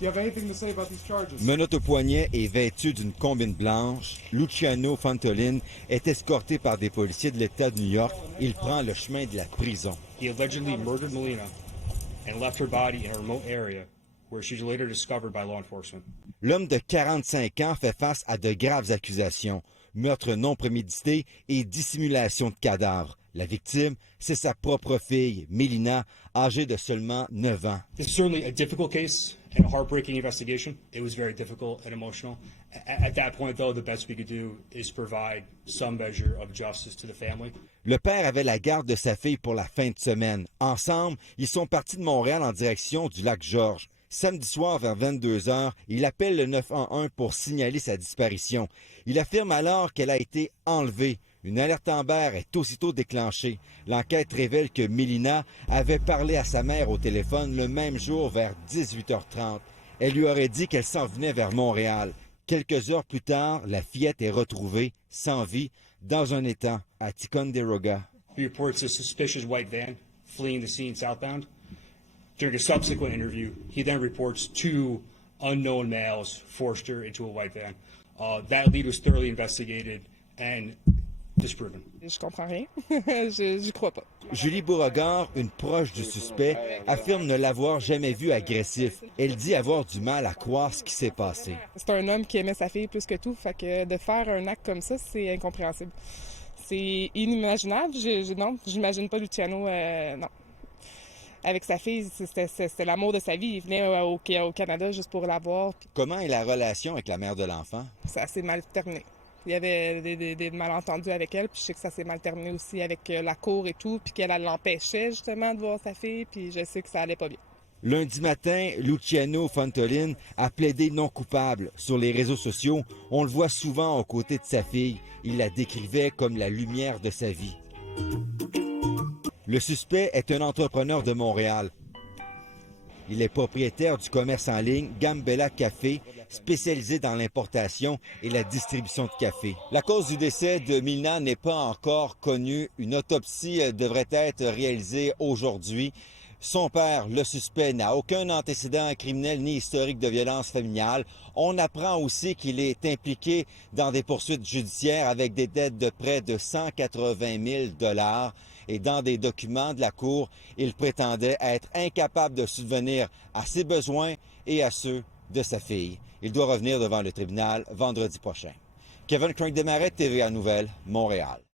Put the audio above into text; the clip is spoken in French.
you have anything to say about these charges? Menottes au poignet et vêtu d'une combine blanche, Luciano Fantolin est escorté par des policiers de l'État de New York. Il prend le chemin de la prison. He allegedly murdered Melina and left her body in a remote area where she was later discovered by law enforcement. L'homme de 45 ans fait face à de graves accusations, meurtre non prémédité et dissimulation de cadavres. La victime, c'est sa propre fille, Melina, âgée de seulement 9 ans. This is certainly a difficult case and a heartbreaking investigation. It was very difficult and emotional. At that point, though, the best we could do is provide some measure of justice to the family. Le père avait la garde de sa fille pour la fin de semaine. Ensemble, ils sont partis de Montréal en direction du lac Georges. Samedi soir vers 22 heures, il appelle le 911 pour signaler sa disparition. Il affirme alors qu'elle a été enlevée. Une alerte Amber est aussitôt déclenchée. L'enquête révèle que Melina avait parlé à sa mère au téléphone le même jour vers 18h30. Elle lui aurait dit qu'elle s'en venait vers Montréal. Quelques heures plus tard, la fillette est retrouvée, sans vie, dans un étang à Ticonderoga. He reports a suspicious white van fleeing the scene southbound. During a subsequent interview, he then reports 2 unknown males forced her into a white van. That lead was thoroughly investigated and disproven. Je comprends rien. Je crois pas. Julie Beauregard, une proche du suspect, affirme ne l'avoir jamais vu agressif. Elle dit avoir du mal à croire ce qui s'est passé. C'est un homme qui aimait sa fille plus que tout, fait que de faire un acte comme ça, c'est incompréhensible. C'est inimaginable. Non, j'imagine pas Luciano, non. Avec sa fille, c'était l'amour de sa vie. Il venait au Canada juste pour la voir. Comment est la relation avec la mère de l'enfant? Ça s'est mal terminé. Il y avait des malentendus avec elle, puis je sais que ça s'est mal terminé aussi avec la cour et tout, puis qu'elle l'empêchait justement de voir sa fille, puis je sais que ça allait pas bien. Lundi matin, Luciano Fantolin a plaidé non coupable. Sur les réseaux sociaux, on le voit souvent aux côtés de sa fille. Il la décrivait comme la lumière de sa vie. Le suspect est un entrepreneur de Montréal. Il est propriétaire du commerce en ligne Gambella Café, spécialisé dans l'importation et la distribution de café. La cause du décès de Melina n'est pas encore connue. Une autopsie devrait être réalisée aujourd'hui. Son père, le suspect, n'a aucun antécédent criminel ni historique de violence familiale. On apprend aussi qu'il est impliqué dans des poursuites judiciaires avec des dettes de près de 180 000 $. Et dans des documents de la Cour, il prétendait être incapable de subvenir à ses besoins et à ceux de sa fille. Il doit revenir devant le tribunal vendredi prochain. Kevin Crank Desmarais, TVA Nouvelles, Montréal.